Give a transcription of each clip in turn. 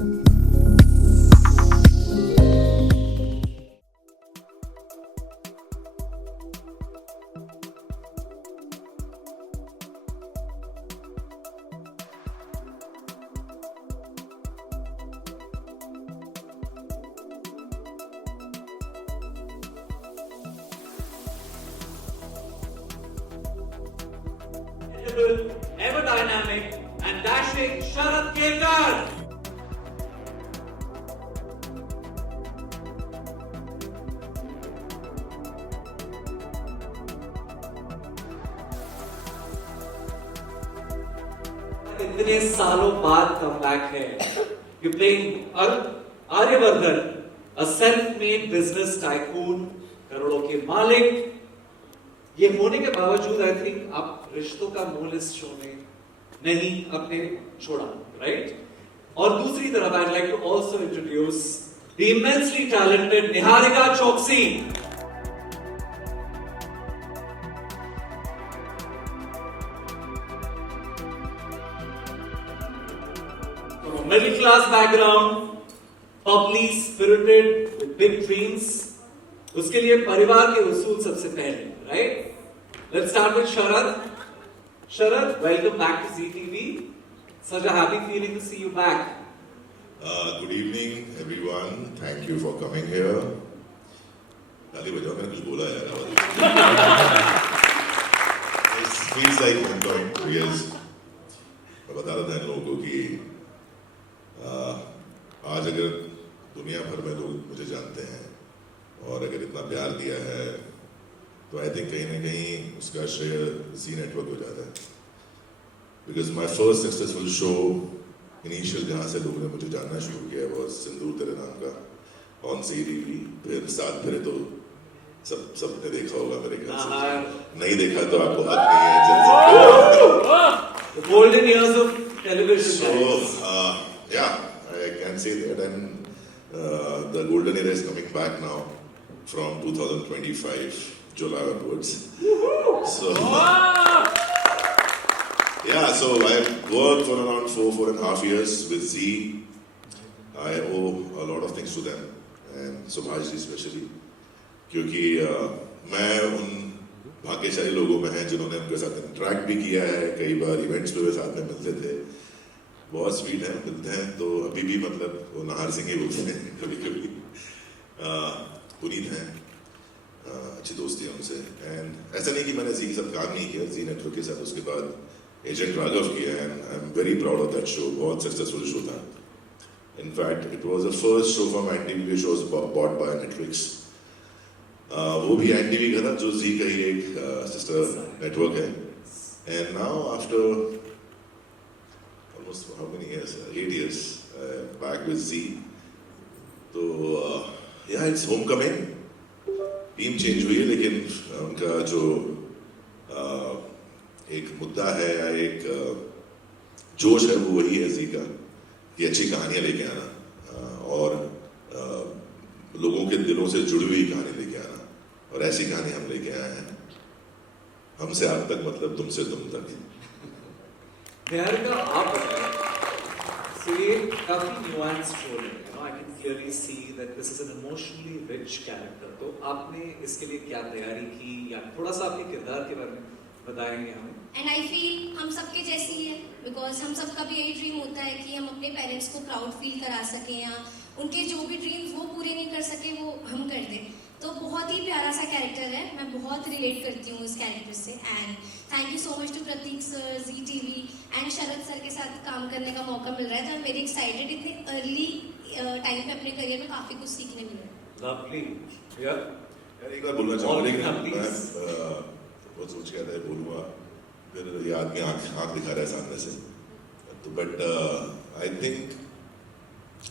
Ever dynamic and dashing Sharad Kelkar. इतने सालों बाद कमबैक है. You're playing Aryavardhan, a self-made business tycoon, करोड़ों के मालिक. ये होने के बावजूद आई थिंक आप रिश्तों का मूल इस शो में नहीं अपने छोड़ा, राइट? और दूसरी तरफ I like to also introduce the immensely talented Niharika Chouksey. From a middle class background, bubbly, spirited, with big dreams. उसके लिए परिवार के उसूल सबसे पहले, right? Let's start with Sharad. Sharad, welcome back to ZTV. Such a happy feeling to see you back. Good evening, everyone. Thank you for coming here. ताली बजाओ, मैंने कुछ बोला यार. It feels like 1.2 years. मैं बता रहा था इन लोगों को कि आज अगर दुनिया भर में लोग मुझे जानते हैं और अगर इतना प्यार दिया है तो आई थिंक कहीं ना कहीं उसका श्रेय जी नेटवर्क हो जाता है. Because my first successful show initial जहाँ से लोगों ने मुझे जानना शुरू किया वो सिंदूर तेरे नाम का ऑन ZTV. फिर साथ फिर तो सबने देखा होगा मेरे ख्याल से. नहीं देखा तो आपको हक नहीं है. Golden years of television. So yeah, I can say that, and the golden era is coming back now from 2025 July onwards. So yeah, so I've worked for around 4.5 years with Z. I owe a lot of things to them and Subhash ji especially, क्योंकि मैं उन भाग्यशाली लोगों में हैं जिन्होंने उनके साथ इंटरेक्ट भी किया है. कई बार इवेंट्स पे वे साथ में मिलते थे. बहुत स्वीट है, मिलते हैं तो अभी भी मतलब वो नाहर सिंह ही बोलते हैं कभी कभी. पुनीत हैं, अच्छी दोस्ती है उनसे. एंड ऐसा नहीं कि मैंने जी के साथ काम नहीं किया, जी नेटवर्क के साथ उसके बाद एजेंट राघव किया. And I am very proud of that show. बहुत सक्सेसफुल शो था. In fact it was the first show from NTV show bought by Netflix. वो भी एनटीवी का था जो जी का ही एक सिस्टर नेटवर्क है. And now after almost how many years? 8 years back with Z. So yeah, it's homecoming. Team change हुई है लेकिन उनका जो एक मुद्दा है या एक जोश है वो वही है जी का कि अच्छी कहानियां लेके आना और लोगों के दिलों से जुड़ी हुई कहानी लेके आना. और ऐसी कहानी हम लेके आए हैं. हमसे आप तक मतलब तुमसे तुम तक. निहारिका, आप so ये काफी nuanced role है. I can clearly see that this is an emotionally rich character. तो आपने इसके लिए क्या तैयारी की या थोड़ा सा अपने किरदार के बारे में बताएंगे हमें? And I feel हम सबके जैसी ही है, because हम सबका भी यही ड्रीम होता है कि हम अपने पेरेंट्स को प्राउड फील करा सकें या उनके जो भी ड्रीम्स वो पूरे नहीं कर सके वो हम कर दें. तो बहुत ही प्यारा सा कैरेक्टर है. मैं बहुत रिलेट करती हूँ इस कैरेक्टर से. And thank you so much to Prateek sir, ZTV and Sharad sir के साथ काम करने का मौका मिल रहा है. तो आई एम वेरी एक्साइटेड. इतने अर्ली टाइम पे अपने करियर में काफी कुछ सीखने मिल रहा है. Lovely. Yeah. यार एक बार बोलना चाहूँगा मैं बहुत सोच के आता है बोलूँगा फिर ये आदमी आँख दिखा रहा है सामने से. तो बट आई थिंक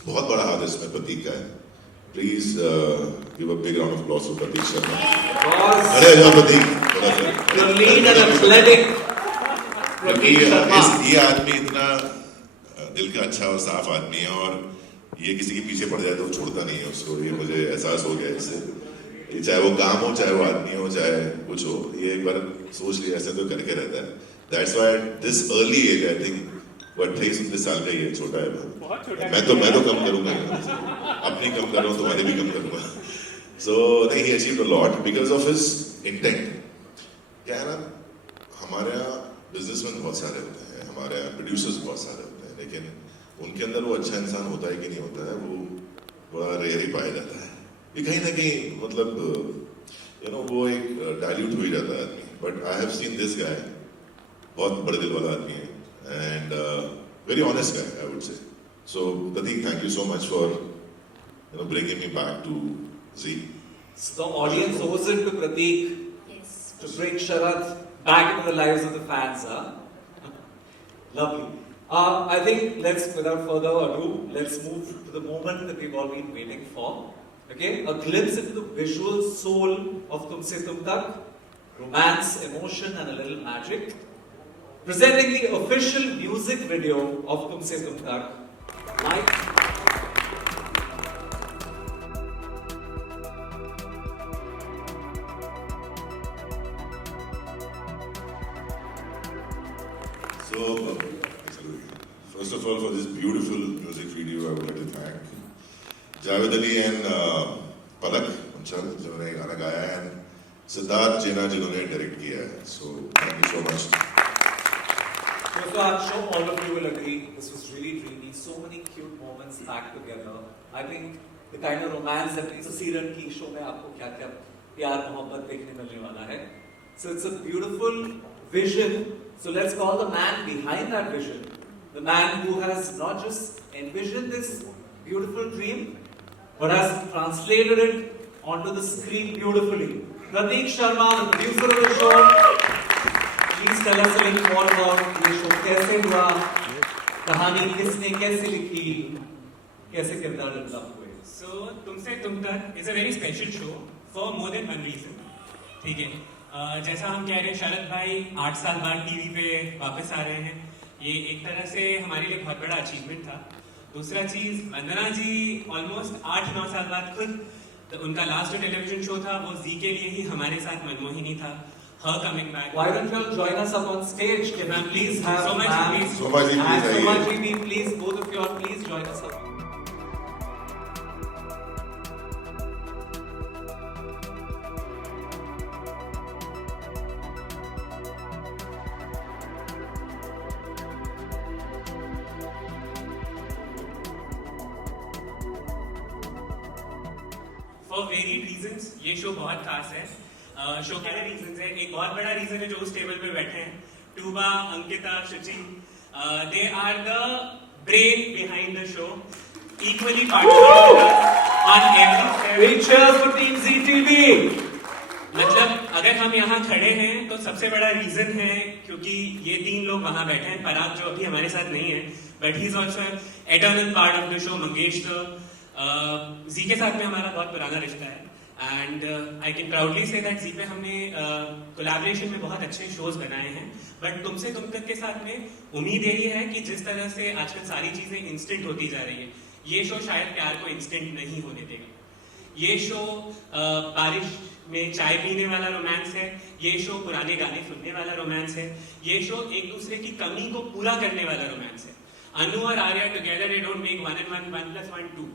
बहुत बड़ा हाथ इसमें प्रतीक का है. Please give a big round of applause for Prateek Sharma. अरे जाओ प्रतीक. The lean and athletic प्रतीक शर्मा. ये आदमी इतना दिल का अच्छा और साफ आदमी है और ये किसी के पीछे पड़ जाए तो छोड़ता नहीं है उसको. ये मुझे एहसास हो गया इससे. ये चाहे वो काम हो, चाहे वो आदमी हो, चाहे कुछ हो, ये एक बार सोच लिया ऐसे तो करके रहता है. That's why this early age I think वो 28-29 साल का ही है, छोटा है बहुत छोटा है। मैं तो कम करूंगा अपनी कम कर रहा हूँ, तुम्हारी भी कम करूंगा. So नहीं, he achieved a lot because of his intent. क्या है ना, हमारे यहाँ बिजनेसमैन बहुत सारे होते हैं, हमारे यहाँ प्रोड्यूसर्स बहुत सारे होते हैं, लेकिन उनके अंदर वो अच्छा इंसान होता है कि नहीं होता है, वो बड़ा रेयर ही पाया जाता है. ये कहीं ना कहीं मतलब वो एक डाइल्यूट हो ही जाता है आदमी. But I have seen this guy, बहुत बड़े दिल वाला आदमी है and very honest guy I would say. So Prateek, thank you so much for bringing me back to Z. So the audience owes it to Pratik Yes. to bring Sharad back into the lives of the fans, huh? Lovely. I think without further ado, let's move to the moment that we've all been waiting for. Okay, a glimpse into the visual soul of Tumse Tum Tak, romance, emotion, and a little magic. Presenting the official music video of Tumse Tum Tak, live. So, first of all, for this beautiful music video, I would like to thank Javed Ali and Palak Munchal, जिन्होंने गाना गाया है, and Siddharth जेना जिन्होंने direct किया है. So, thank you so much. So I'm sure all of you will agree this was really dreamy. So many cute moments packed together. I think the kind of romance that we see run की show में आपको क्या क्या प्यार मोहब्बत देखने मिलने वाला है. So it's a beautiful vision. So let's call the man behind that vision, the man who has not just envisioned this beautiful dream, but has translated it onto the screen beautifully. Pratik Sharma, the producer of the show. Please tell us a little more about ये show कैसे हुआ, कहानी किसने कैसे लिखी, कैसे किरदार develop हुए. So तुमसे तुम तक is a very special show for more than one reason. ठीक है, जैसा हम कह रहे हैं, शरद भाई 8 साल बाद टीवी पे वापस आ रहे हैं. ये एक तरह से हमारे लिए बहुत बड़ा अचीवमेंट था. दूसरा चीज, वंदना जी ऑलमोस्ट 8-9 साल बाद खुद, तो उनका लास्ट जो टेलीविजन शो था वो जी के लिए ही हमारे साथ मनमोहिनी था. Her coming back. Why don't you all join us up on stage? Can I please have So much, ma'am please. So much, and please, so much, आइए. please, both of you all, please join us up. For varied reasons ये show बहुत खास है. Show के लिए reasons है. एक बहुत बड़ा रीजन है जो उस टेबल पे बैठे हैं, Tuba, Ankita, Shuchi. They are the brain behind the show, equally participate on every step. Big cheers for Team ZTV. मतलब अगर हम यहाँ खड़े हैं तो सबसे बड़ा रीजन है क्योंकि ये 3 लोग वहां बैठे हैं. पराग जो अभी हमारे साथ नहीं है, but he is also eternal part of the show. Mangesh ji के साथ में हमारा बहुत पुराना रिश्ता है. And I can proudly say that Zee पे हमने कोलैबोरेशन में बहुत अच्छे शोज बनाए हैं. बट तुमसे तुम तक के साथ में उम्मीद यही है कि जिस तरह से आजकल सारी चीजें इंस्टेंट होती जा रही है, ये शो शायद प्यार को इंस्टेंट नहीं होने देगा. ये शो बारिश में चाय पीने वाला रोमांस है. ये शो पुराने गाने सुनने वाला रोमांस है. ये शो एक दूसरे की कमी को पूरा करने वाला रोमांस है. अनु और Arya together they don't make 1 and 1 1 + 1 2,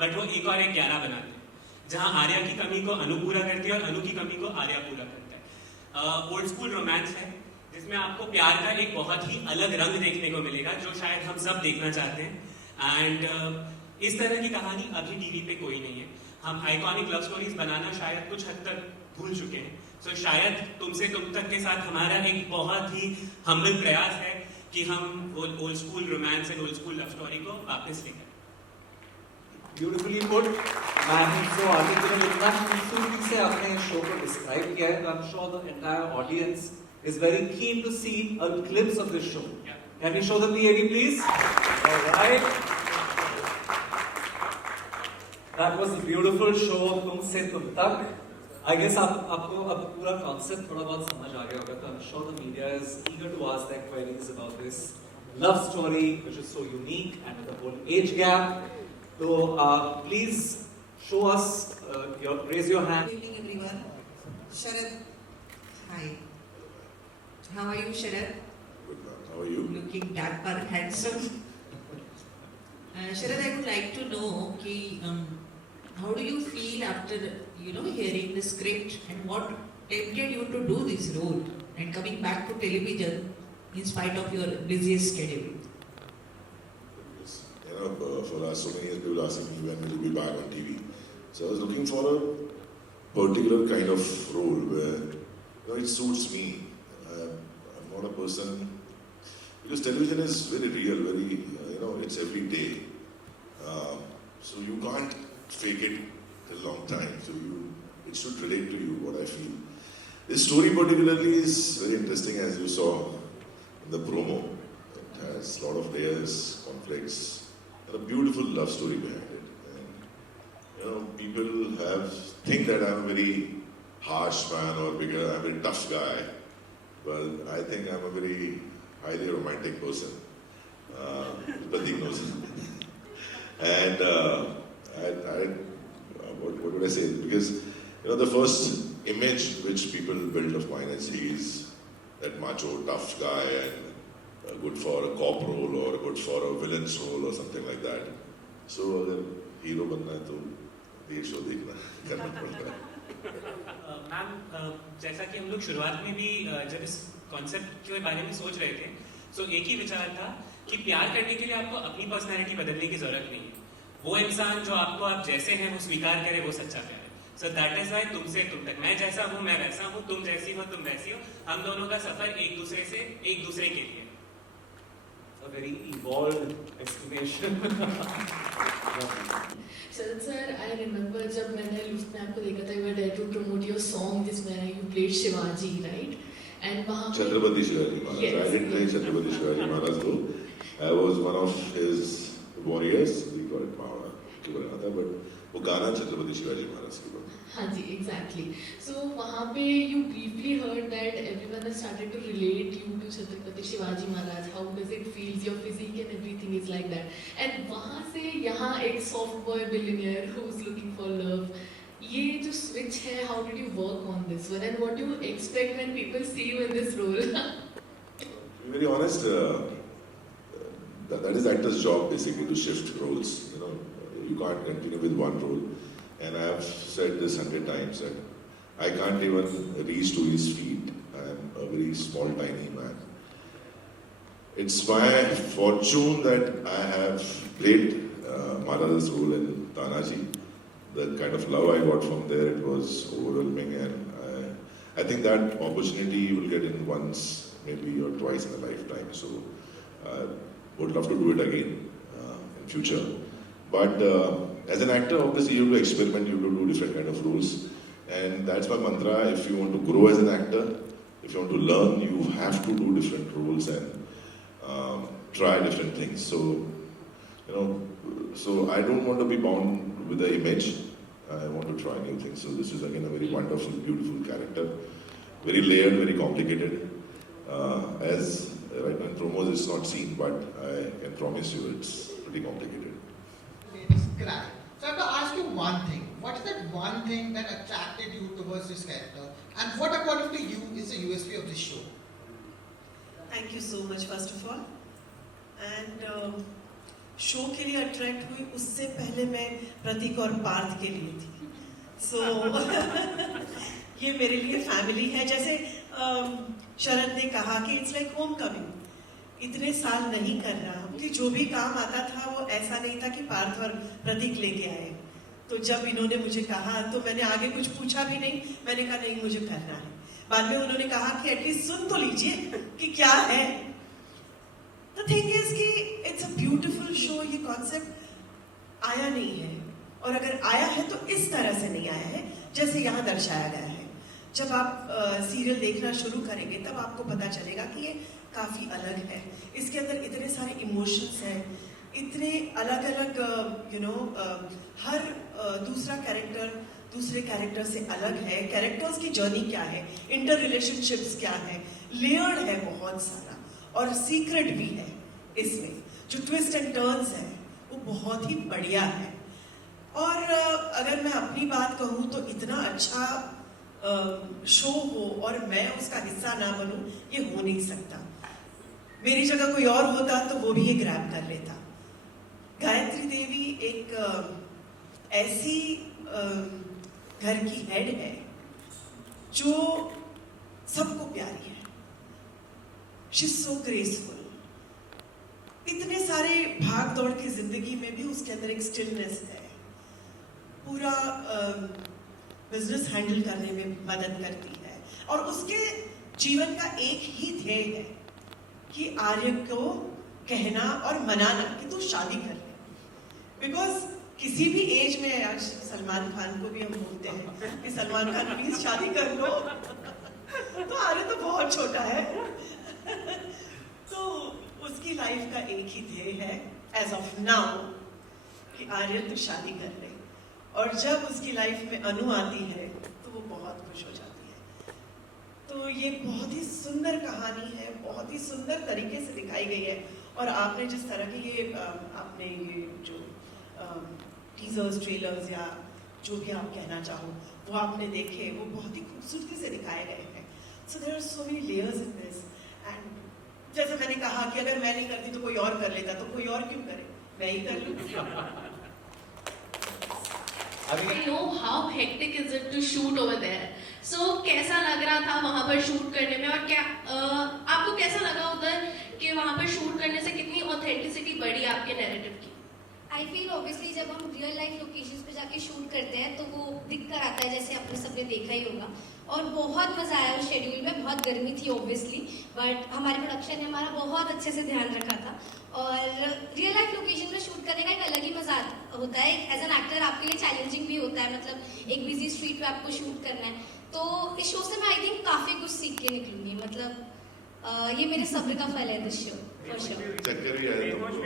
but वो एक और एक 11 बनाते हैं, जहां आर्या की कमी को अनु पूरा करती है और अनु की कमी को आर्या पूरा करता है. ओल्ड स्कूल रोमांस है जिसमें आपको प्यार का एक बहुत ही अलग रंग देखने को मिलेगा जो शायद हम सब देखना चाहते हैं. एंड इस तरह की कहानी अभी टीवी पे कोई नहीं है. हम आइकॉनिक लव स्टोरीज बनाना शायद कुछ हद तक भूल चुके हैं. सो शायद तुमसे तुम तक के साथ हमारा एक बहुत ही हम्बल प्रयास है कि हम old school romance and old school love story को वापस लेकर. Beautifully put. Man, so articulate. इतना खूबसूरती से आपने इस शो को describe किया है, तो I'm sure the entire audience is very keen to see a glimpse of this show. Yeah. Can we show them the AV, please? All right. That was a beautiful show, तुमसे तुम तक. I guess आपको अब पूरा concept थोड़ा बहुत समझ आ गया होगा, तो I'm sure the media is eager to ask their queries about this love story, which is so unique and with a whole age gap. So please show us, raise your hand. Good evening, everyone. Sharad, hi. How are you, Sharad? Good man. How How are you? Looking dapper, handsome. Sharad, I would like to know how do you feel after hearing the script, and what tempted you to do this role and coming back to television in spite of your busiest schedule? Yes. For the last so many years, people asking me when will you be back on TV. So I was looking for a particular kind of role where it suits me. I'm not a person, because television is very real, very it's every day. So you can't fake it a long time. So it should relate to you, what I feel. This story particularly is very interesting, as you saw in the promo. It has a lot of layers, conflicts, and a beautiful love story behind it. And, people think that I'm a very harsh man or bigger, I'm a very tough guy. Well, I think I'm a very highly romantic person. Pratik knows it. And what would I say? Because the first image which people build of mine is he's that macho, tough guy and good for a cop role or good for a villain's role or something like that. So अगर hero बनना है तो ये show देखना करना पड़ता है. Ma'am, जैसा कि हम लोग शुरुआत में भी जब इस कॉन्सेप्ट के बारे में सोच रहे थे, तो एक ही विचार था कि प्यार करने के लिए आपको अपनी पर्सनैलिटी बदलने की जरूरत नहीं है. वो इंसान जो आप जैसे हैं वो स्वीकार करे, वो सच्चा प्यार है. सो दैट इज वाई तुमसे तुम तक, मैं जैसा हूँ मैं वैसा हूँ, तुम जैसी हो तुम वैसी हो, हम दोनों का सफर एक दूसरे के लिए. A very evolved explanation. Sharad sir, I remember जब मैंने लुफ्त में आपको देखा था, you were there to promote your song जिसमें you played Shivaji, right? And वहाँ पे Chhatrapati Shivaji Maharaj. Yes. I didn't play Chhatrapati Shivaji Maharaj though. I was one of his warriors. We call it Mavana. But वो गाना Chhatrapati Shivaji Maharaj की बात. हाँ जी, exactly. So वहाँ पे you briefly heard that everyone has started to relate you to Chhatrapati Shivaji Maharaj. How does it feel? Your physique and everything is like that. And वहाँ से यहाँ एक soft boy billionaire who's looking for love. ये जो switch है, how did you work on this one? And what do you expect when people see you in this role? To be very honest, that is actor's job basically, to shift roles. You can't continue with one role. And I have said this 100 times that I can't even reach to his feet. I am a very small, tiny man. It's my fortune that I have played Maharaj's role in Tanaji. The kind of love I got from there, it was overwhelming, and I think that opportunity you will get in once, maybe or twice in a lifetime. So I would love to do it again in future. But as an actor, obviously you have to experiment, you have to do different kind of roles. And that's my mantra. If you want to grow as an actor, if you want to learn, you have to do different roles and try different things. So, so I don't want to be bound with the image. I want to try new things. So this is again a very wonderful, beautiful character. Very layered, very complicated. As right now in promos it's not seen, but I can promise you it's pretty complicated. Correct. So I have to ask you one thing. What is that one thing that attracted you towards this character? And what according to you is the USP of this show? Thank you so much first of all. And show के लिए attract हुई उससे पहले मैं प्रतीक और पार्थ के लिए थी. सो ये मेरे लिए फैमिली है. जैसे शरद ने कहा कि इट्स लाइक होम कमिंग. इतने साल नहीं कर रहा कि जो भी काम आता था वो ऐसा नहीं था कि पार्थ और प्रतीक लेके आए. तो जब इन्होंने मुझे कहा तो मैंने आगे कुछ पूछा भी नहीं. मैंने कहा नहीं मुझे करना है. बाद में उन्होंने कहा कि एटलीस्ट सुन तो लीजिए कि क्या है. The thing is कि it's a beautiful show. ये कॉन्सेप्ट आया नहीं है, और अगर आया है तो इस तरह से नहीं आया है जैसे यहाँ दर्शाया गया है. जब आप सीरियल देखना शुरू करेंगे तब आपको पता चलेगा कि ये काफी अलग है. इसके अंदर इतने सारे इमोशंस हैं, इतने अलग अलग हर दूसरा कैरेक्टर दूसरे कैरेक्टर से अलग है. कैरेक्टर्स की जर्नी क्या है, इंटर रिलेशनशिप्स क्या है, लेयर्ड है बहुत सारा, और सीक्रेट भी है इसमें. जो ट्विस्ट एंड टर्न्स है वो बहुत ही बढ़िया है. और अगर मैं अपनी बात कहूँ तो इतना अच्छा शो हो और मैं उसका हिस्सा ना बनूं, ये हो नहीं सकता. मेरी जगह कोई और होता तो वो भी ये ग्रैब कर लेता। गायत्री देवी एक ऐसी घर की हेड है जो सबको प्यारी है। She is so graceful. इतने सारे भाग दौड़ की जिंदगी में भी उसके अंदर एक स्टिलनेस है। पूरा बिजनेस हैंडल करने में मदद करती है और उसके जीवन का एक ही ध्येय है कि आर्य को कहना और मनाना कि तू शादी कर ले। बिकॉज किसी भी एज में, आज सलमान खान को भी हम बोलते हैं कि सलमान खान प्लीज शादी कर लो, तो आर्य तो बहुत छोटा है। तो उसकी लाइफ का एक ही ध्येय है एज ऑफ नाउ कि आर्य तू शादी कर ले। और जब उसकी लाइफ में अनु आती है तो वो बहुत खुश हो जाती है। तो ये बहुत ही सुंदर कहानी है, बहुत ही सुंदर तरीके से दिखाई गई है। और आपने जिस तरह की ये आपने ये जो टीजर्स, ट्रेलर्स या जो भी आप कहना चाहो वो आपने देखे, वो बहुत ही खूबसूरती से दिखाए गए हैं। So there are so many layers in this. And जैसे मैंने कहा कि अगर मैं नहीं करती तो कोई और कर लेता, तो कोई और क्यों करे, मैं ही कर लूँ। I know how hectic is it to shoot over there. So कैसा लग रहा था वहाँ पर शूट करने में, और क्या आपको कैसा लगा उधर कि वहाँ पर शूट करने से कितनी ऑथेंटिसिटी बढ़ी आपके नैरेटिव की? आई फील ऑब्वियसली जब हम रियल लाइफ लोकेशंस पे जाके शूट करते हैं तो वो दिख कर आता है, जैसे आपने सबने देखा ही होगा। और बहुत मजा आया उस शेड्यूल में। बहुत गर्मी थी ऑब्वियसली, बट हमारे प्रोडक्शन ने हमारा बहुत अच्छे से ध्यान रखा था। और रियल लाइफ लोकेशन में शूट करने का एक अलग ही मजा होता है। एज एन एक्टर आपके लिए चैलेंजिंग भी होता है, मतलब एक बिजी स्ट्रीट पे आपको शूट करना है। तो इस शो से मैं आई थिंक काफी कुछ सीख के निकलूंगी। मतलब ये मेरे सब्र का फल है दिस शो फॉर श्योर। चक्कर भी आया तुमको?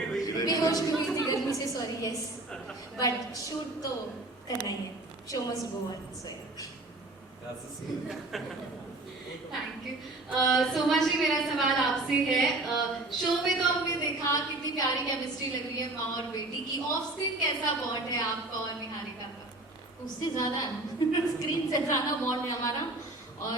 बेहोश भी हुई थी गर्मी से, सॉरी। यस, बट शूट तो करना ही है। Show must go on. So thank you. Soma ji, मेरा सवाल आपसे है। शो में तो हमने देखा कितनी प्यारी केमिस्ट्री लग रही है माँ और बेटी की। ऑफ स्क्रीन कैसा बॉन्ड है आपका और निहारिका का? उससे ज्यादा स्क्रीन से ज्यादा बॉन्ड है हमारा। और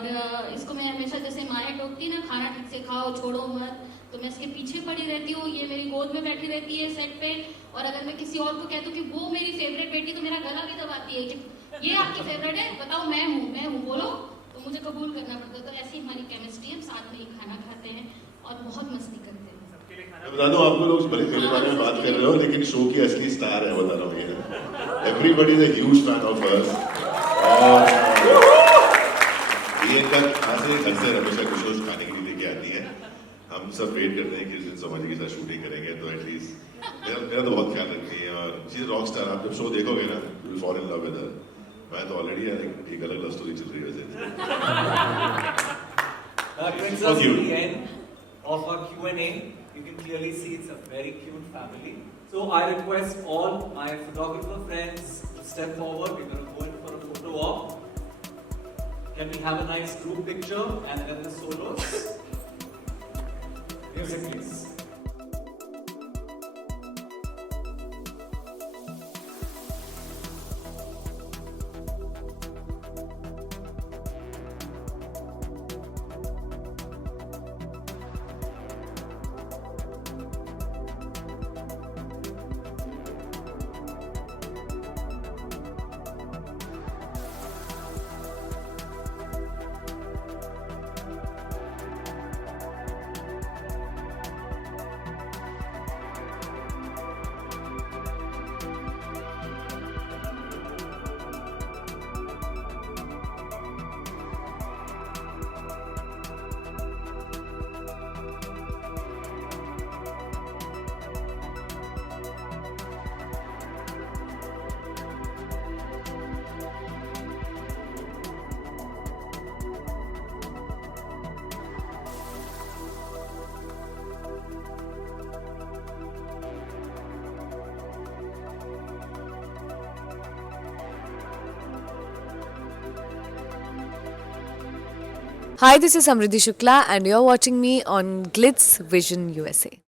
इसको मैं हमेशा, जैसे माया टोकती ना, खाना ठीक से खाओ, छोड़ो मत, तो मैं इसके पीछे पड़ी रहती हूँ, ये मेरी गोद में बैठी रहती है सेट पे। और अगर मैं किसी और को कहती हूँ कि वो मेरी फेवरेट बेटी, तो मेरा गला भी दबाती है कि ये आपकी फेवरेट है, बताओ मैं हूँ बोलो, तो मुझे कबूल करना पड़ता है। तो ऐसी हमारी केमिस्ट्री है, साथ में ही खाना खाते हैं और बहुत मस्ती करते हैं। मैं बता दूं आपको, लोग भले मेरे बारे में बात कर रहे हो, लेकिन शो की असली स्टार है, बता रहा हूँ ये। Everybody is a huge fan of hers. और ये तक यहाँ से घर से हमेशा कुछ रोज खाने के लिए लेके आती है। हम सब वेट करते हैं कि जिस दिन समाजी के साथ शूटिंग करेंगे तो एटलीस्ट मेरा तो बहुत ख्याल रखती है। और शी रॉक स्टार। आप जब शो देखोगे ना, you will fall in love with her. मैं तो ऑलरेडी एक अलग लव स्टोरी चल रही है वैसे। That brings us to the end of our Q&A. You can clearly see it's a very cute family. So I request all my photographer friends to step forward. We're going to go in for a photo op. Can we have a nice group picture and then the solos? Music please. Hi, this is Samriddhi Shukla and you're watching me on Glitz Vision USA.